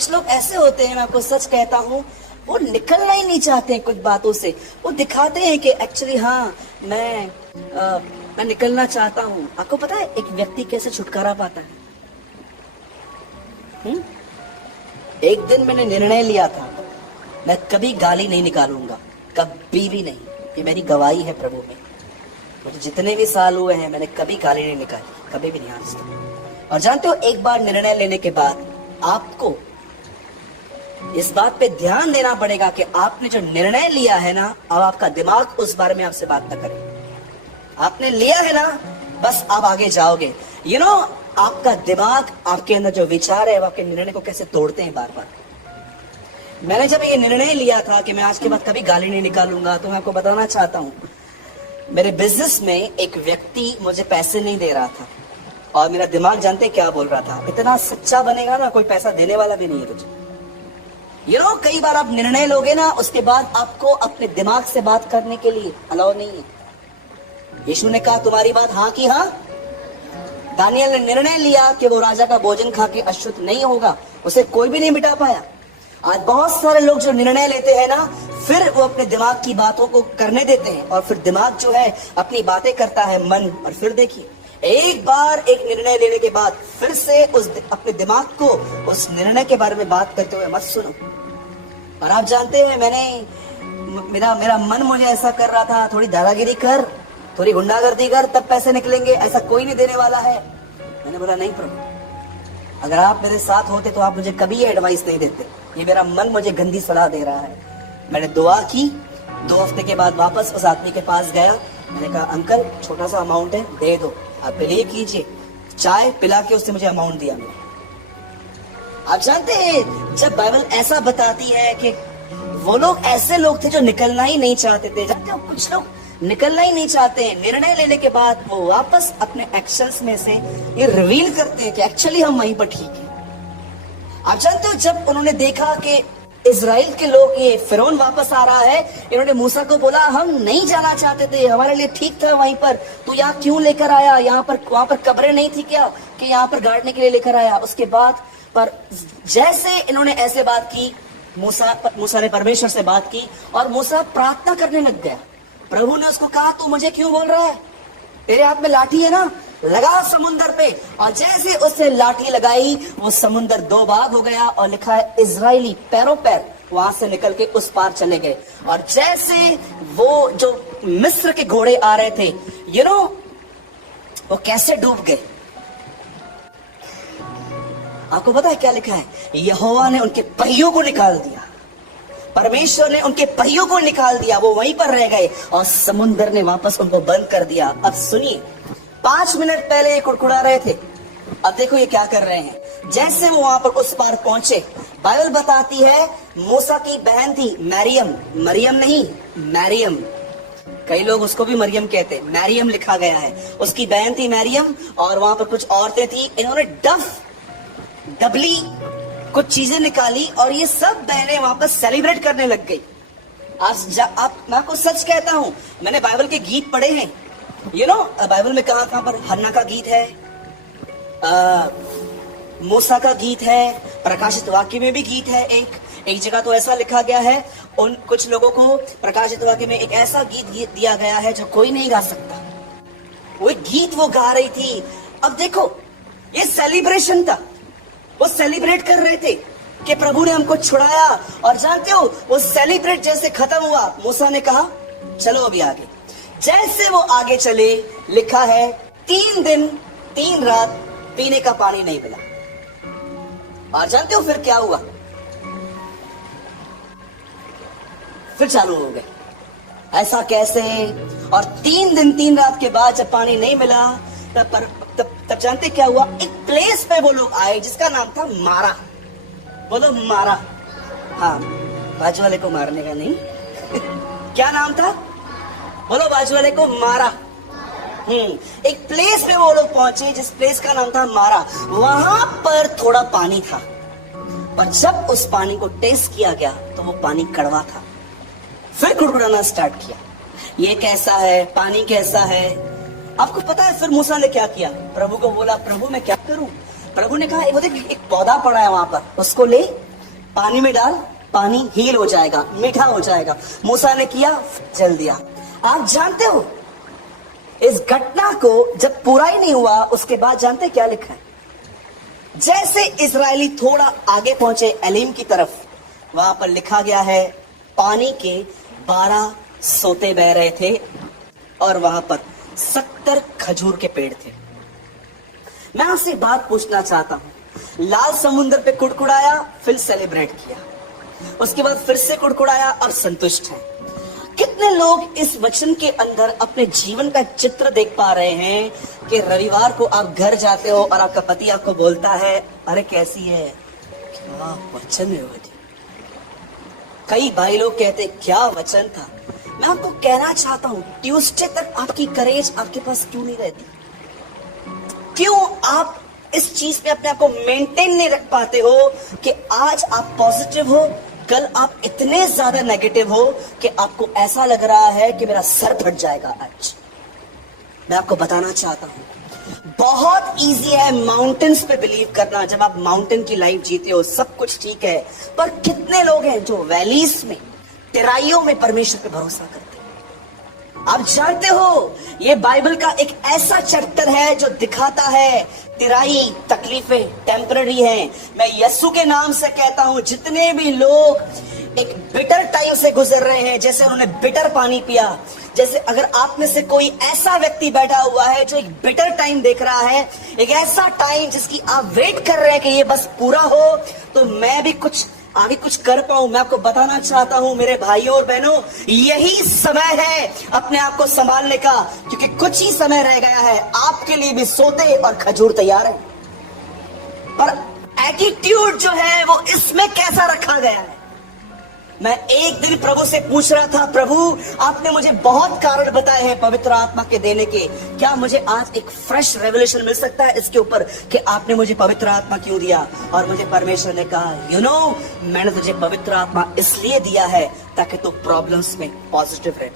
कुछ लोग ऐसे होते हैं, मैं आपको सच कहता हूँ, वो निकलना ही नहीं चाहते हैं कुछ बातों से। वो दिखाते हैं कि एक्चुअली हाँ मैं निकलना चाहता हूँ। आपको पता है एक व्यक्ति कैसे छुटकारा पाता है? एक दिन मैंने निर्णय लिया था, मैं कभी गाली नहीं निकालूंगा, कभी भी नहीं। ये मेरी गवाही है प्रभु में। मुझे जितने भी साल हुए हैं मैंने कभी गाली नहीं निकाली, कभी भी नहीं आज तक। और जानते हो, एक बार निर्णय लेने के बाद आपको इस बात पे ध्यान देना पड़ेगा कि आपने जो निर्णय लिया है ना, अब आपका दिमाग उस बारे में आपसे बात न करे। आपने लिया है ना, बस आप आगे जाओगे। आपका दिमाग, आपके अंदर जो विचार है, वो आपके निर्णय को कैसे तोड़ते हैं बार बार। मैंने जब ये निर्णय लिया था कि मैं आज के बाद कभी गाली नहीं निकालूंगा, तो मैं आपको बताना चाहता हूँ, मेरे बिजनेस में एक व्यक्ति मुझे पैसे नहीं दे रहा था और मेरा दिमाग जानते क्या बोल रहा था, इतना सच्चा बनेगा ना, कोई पैसा देने वाला भी नहीं है तुझे। कई बार आप निर्णय लोगे ना, उसके बाद आपको अपने दिमाग से बात करने के लिए अलाउ नहीं है। यीशु ने कहा तुम्हारी बात हाँ की हाँ। दानियल ने निर्णय लिया कि वो राजा का भोजन खा के अशुद्ध नहीं होगा, उसे कोई भी नहीं मिटा पाया। आज बहुत सारे लोग जो निर्णय लेते हैं ना, फिर वो अपने दिमाग की बातों को करने देते हैं और फिर दिमाग जो है अपनी बातें करता है, मन। और फिर देखिए, एक बार एक निर्णय लेने के बाद फिर से अपने दिमाग को उस निर्णय के बारे में बात करते हुए मत सुनो। और आप जानते हैं, मेरा मन मुझे ऐसा कर रहा था, थोड़ी दादागिरी कर, थोड़ी गुंडागर्दी कर, तब पैसे निकलेंगे, ऐसा कोई नहीं देने वाला है। मैंने बोला नहीं प्रभु, अगर आप मेरे साथ होते तो आप मुझे कभी ये एडवाइस नहीं देते। ये मेरा मन मुझे गंदी सलाह दे रहा है। मैंने दुआ की। 2 हफ्ते के बाद वापस उस आदमी के पास गया। मैंने कहा अंकल, छोटा सा अमाउंट है, दे दो, आप बिलीव कीजिए, चाय पिला के उसने मुझे अमाउंट दिया। आप जानते हैं, जब बाइबल ऐसा बताती है कि वो लोग ऐसे लोग थे जो निकलना ही नहीं चाहते थे। जानते हो, कुछ लोग निकलना ही नहीं चाहते हैं। निर्णय लेने के बाद वो वापस अपने एक्शंस में से ये रिवील करते हैं कि एक्चुअली हम वहीं पर ठीक है। आप जानते हो, जब उन्होंने देखा कि इजराइल के लोग, ये फिरौन वापस आ रहा है, इन्होंने मूसा को बोला हम नहीं जाना चाहते थे, हमारे लिए ठीक था वहीं पर, तू यहाँ क्यों लेकर आया? वहां पर कब्रें नहीं थी क्या कि यहाँ पर गाड़ने के लिए लेकर आया? उसके बाद पर जैसे इन्होंने ऐसे बात की, मूसा ने परमेश्वर से बात की और मूसा प्रार्थना करने लग गया। प्रभु ने उसको कहा तू मुझे क्यों बोल रहा है? तेरे हाथ में लाठी है ना, लगा समुंदर पे। और जैसे उसने लाठी लगाई, वो समुंदर 2 भाग हो गया और लिखा है इजरायली पैरों पैर वहां से निकल के उस पार चले गए। और जैसे वो जो मिस्र के घोड़े आ रहे थे, वो कैसे डूब गए। आपको पता है क्या लिखा है? यहोवा ने उनके पहियों को निकाल दिया, परमेश्वर ने उनके पहियों को निकाल दिया, वो वहीं पर रह गए और समुंदर ने वापस उनको बंद कर दिया। अब सुनिए, 5 मिनट पहले ये कुड़कुड़ा रहे थे, अब देखो ये क्या कर रहे हैं। जैसे वो वहां पर उस पार पहुंचे, बाइबल बताती है मूसा की बहन थी मरियम, मरियम नहीं मैरियम, कई लोग उसको भी मरियम कहते, मैरियम लिखा गया है। उसकी बहन थी मैरियम और वहां पर कुछ औरतें थी, इन्होंने डबली कुछ चीजें निकाली और ये सब बहनें वहां पर सेलिब्रेट करने लग गई। मैं आपको सच कहता हूं, मैंने बाइबल के गीत पढ़े हैं। बाइबल में कहां पर हन्ना का गीत है, मूसा का गीत है, प्रकाशित वाक्य में भी गीत है। एक जगह तो ऐसा लिखा गया है, उन कुछ लोगों को प्रकाशित वाक्य में एक ऐसा गीत दिया गया है जो कोई नहीं गा सकता। वो गीत वो गा रही थी। अब देखो, ये सेलिब्रेशन था, वो सेलिब्रेट कर रहे थे कि प्रभु ने हमको छुड़ाया। और जानते हो, वो सेलिब्रेट जैसे खत्म हुआ, मूसा ने कहा चलो अभी आगे। जैसे वो आगे चले, लिखा है 3 दिन 3 रात पीने का पानी नहीं मिला। और जानते हो फिर क्या हुआ? फिर चालू हो गए, ऐसा कैसे? और 3 दिन 3 रात के बाद जब पानी नहीं मिला, तब जानते क्या हुआ? एक प्लेस पे वो लोग आए जिसका नाम था मारा। बोलो मारा। हाँ, बाजू वाले को मारने का नहीं क्या नाम था? बोलो बाजू वाले को मारा। एक प्लेस पे वो लोग पहुंचे जिस प्लेस का नाम था मारा। वहां पर थोड़ा पानी था, पर जब उस पानी को टेस्ट किया गया तो वो पानी कड़वा था। फिर गुड़गुड़ाना स्टार्ट किया, ये कैसा है, पानी कैसा है। आपको पता है फिर मूसा ने क्या किया? प्रभु को बोला प्रभु मैं क्या करूं? प्रभु ने कहा वो देख एक पौधा पड़ा है वहां पर, उसको ले पानी में डाल, पानी हील हो जाएगा, मीठा हो जाएगा। मूसा ने किया, जल दिया। आप जानते हो इस घटना को जब पूरा ही नहीं हुआ उसके बाद जानते क्या लिखा है? जैसे इजरायली थोड़ा आगे पहुंचे एलीम की तरफ, वहां पर लिखा गया है पानी के 12 सोते बह रहे थे और वहां पर 70 खजूर के पेड़ थे। मैं आपसे बात पूछना चाहता हूं, लाल समुद्र पे कुड़कुड़ाया, फिर सेलिब्रेट किया, उसके बाद फिर से कुड़कुड़ाया, अब संतुष्ट है। कितने लोग इस वचन के अंदर अपने जीवन का चित्र देख पा रहे हैं कि रविवार को आप घर जाते हो और आपका पति आपको बोलता है, अरे कैसी है, क्या वचन है भाई। कई भाई लोग कहते क्या वचन था। मैं आपको कहना चाहता हूं, ट्यूसडे तक आपकी करेज आपके पास क्यों नहीं रहती? क्यों आप इस चीज पे अपने आप को मेंटेन नहीं रख पाते हो कि आज आप पॉजिटिव हो, कल आप इतने ज्यादा नेगेटिव हो कि आपको ऐसा लग रहा है कि मेरा सर फट जाएगा आज। मैं आपको बताना चाहता हूं, बहुत इजी है माउंटेन्स पे बिलीव करना। जब आप माउंटेन की लाइफ जीते हो सब कुछ ठीक है, पर कितने लोग हैं जो वैलीज में, तेराइयों में परमेश्वर पे भरोसा करते हैं? आप जानते हो ये बाइबल का एक ऐसा चैप्टर है जो दिखाता है तेराई तकलीफें टेम्पररी हैं। मैं यीशु के नाम से कहता हूं, जितने भी लोग एक बिटर टाइम से गुजर रहे हैं, जैसे उन्होंने बिटर पानी पिया, जैसे अगर आप में से कोई ऐसा व्यक्ति बैठा हुआ है जो एक बिटर टाइम देख रहा है, एक ऐसा टाइम जिसकी आप वेट कर रहे हैं कि ये बस पूरा हो तो मैं भी कुछ आगे कुछ कर पाऊं, मैं आपको बताना चाहता हूं मेरे भाइयों और बहनों, यही समय है अपने आप को संभालने का, क्योंकि कुछ ही समय रह गया है। आपके लिए भी सोते और खजूर तैयार है, पर एटीट्यूड जो है वो इसमें कैसा रखा गया है। मैं एक दिन प्रभु से पूछ रहा था, प्रभु आपने मुझे बहुत कारण बताए हैं पवित्र आत्मा के देने के, क्या मुझे आज एक फ्रेश रेवलेशन मिल सकता है इसके ऊपर कि आपने मुझे पवित्र आत्मा क्यों दिया? और मुझे परमेश्वर ने कहा, यू नो, मैंने तुझे पवित्र आत्मा इसलिए दिया है ताकि तू प्रॉब्लम्स में पॉजिटिव रहे।